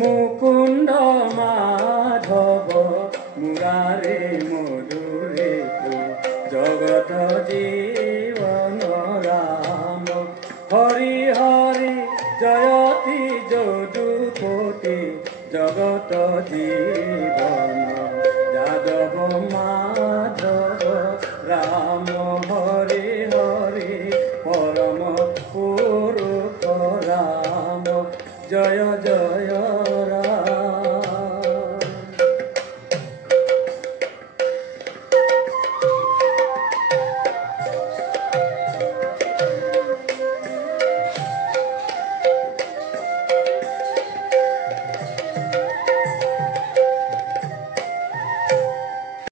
মুকুন্দ মাধব মুরারে মধুরে জগত জীবন রাম হরি হরি জয়তি যদুপতি জগত জীবন যাদব মা